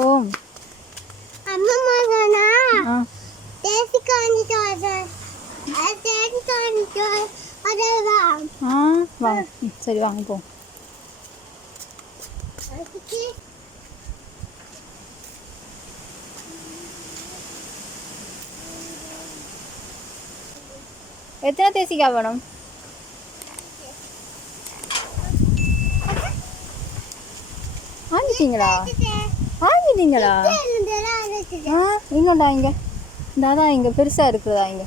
ஓம் அம்மா மாதானா ஆ தேசி காஞ்சிட்டு வரேன் அது தேடி காஞ்சிட்டு அதேவா ஆ வாங்க சரி வாங்க போ அதுக்கு எத்தனை தேசிக்காய் வேணும் வாங்கிட்டீங்களா வாங்கிட்டீங்களா ஆ இன்னொண்டா இங்கே இந்தாதான் இங்கே பெருசாக இருக்குதா இங்கே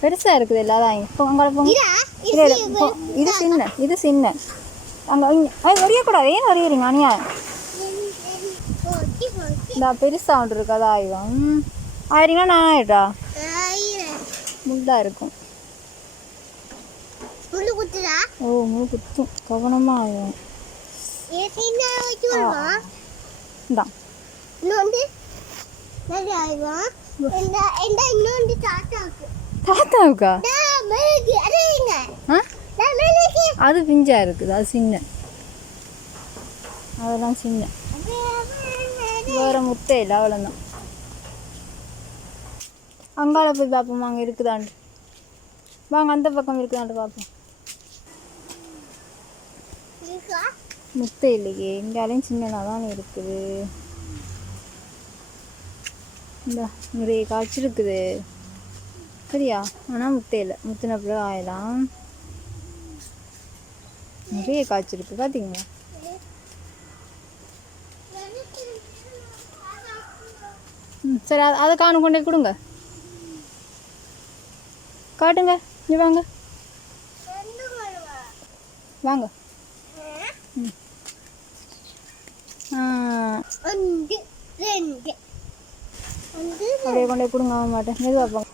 பெருசாக இருக்குது இல்லாதான் இங்கே இப்போ அங்கே போங்க இல்லை இல்லை இப்போ இது சின்ன அங்கே இங்கே வரையக்கூடாது ஏன் வரையிறீங்க அனியா இந்த பெருசாக ஒன்று இருக்காதா ஆயிடும் ஆயிரீங்கன்னா நான் ஆயிட்டா முள்ளாக இருக்கும் ஓ முழு குத்தும் கவனமாக ஆகும் இதான் தாத்தாவுக்கா அது பிஞ்சா இருக்குது அது சின்ன அதெல்லாம் சின்ன வேற முட்டை இல்லை அவ்வளோதான் அங்கால போய் பார்ப்போம் அங்கே இருக்குதாண்டு வாங்க அந்த பக்கம் இருக்குதாண்டு பார்ப்போம் முட்டை இல்லையே இங்காலையும் சின்னதாக தானே இருக்குது இந்த நிறைய காய்ச்சிருக்குது சரியா ஆனால் முட்டை இல்லை முத்தினப்பில் ஆயிடலாம் நிறைய காய்ச்சிருக்கு பார்த்தீங்களா சரி அதை காணும் கொண்டே கொடுங்க காட்டுங்க இங்கே வாங்க வாங்க அப்படியே கொண்டே கொடுங்க ஆக மாட்டேன் மெதுவாக போங்க